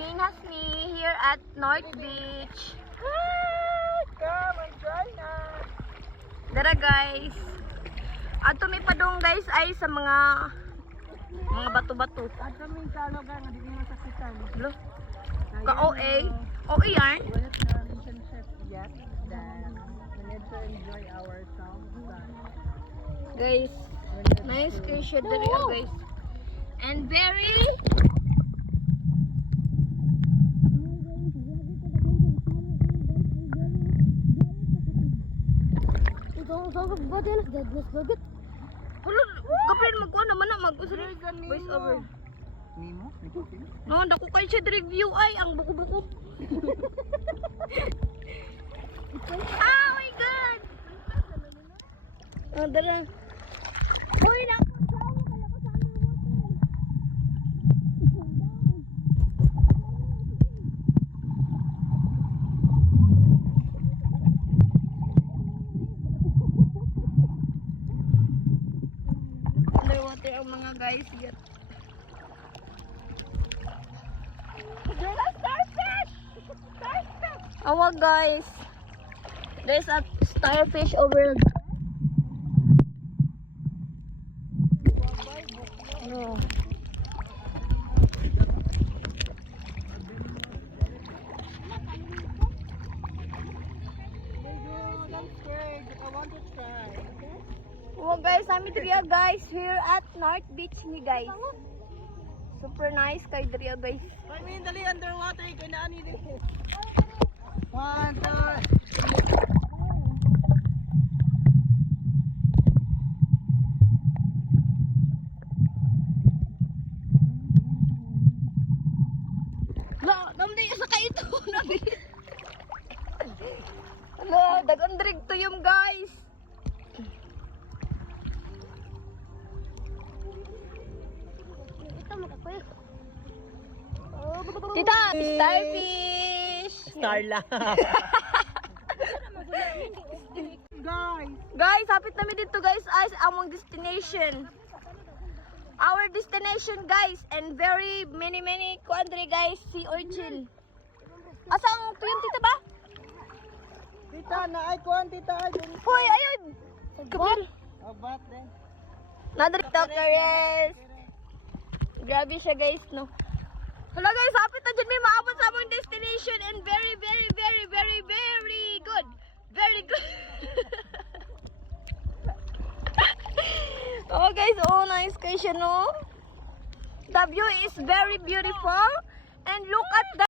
Hanging Hasni here at North Beach. Come and join us. Dara guys. Ato mi padung guys ay sa mga bato-bato. At kami kano ka nga di mo sakitan. Lo. Ka OA. OA yan. We're not the relationship yet. Then we need to enjoy ourselves. Guys, nice cushion dali guys. And very Hello, kapren magkuha naman na mag-usap. Voice over. Nemo? Nikotin? No, dako kay siya review ay ang buko-buko. Oh my god. Oh, dara. Uy, na. Underwater ang mga guys yet. There's a starfish! Starfish! Awa guys. There's a starfish over there. No. I'm scared. I want to try. Oh guys, kami diriya guys here at North Beach ni guys. Super nice kay diriya guys. I mean, dali underwater. Ikaw na ani dito. 1, 2. La, namdi sa kaito nabi. Ala, dagan drig tuyom guys. Tita, starfish. Starla. Guys. Guys, hapit namin dito guys as among destination. Our destination guys and very many country guys, sea urchin. Asa ang tuyong tita ba? Tita, na ay kuhan, tita. Ay, dun. Hoy, ayun. Kapil. Abat din. Nadrik talkerest. Grabe siya guys, no. Hala guys, hapit na dyan may maabot sa among destination and very good. Very good. Oh guys, oh nice guys, no. The view is very beautiful and look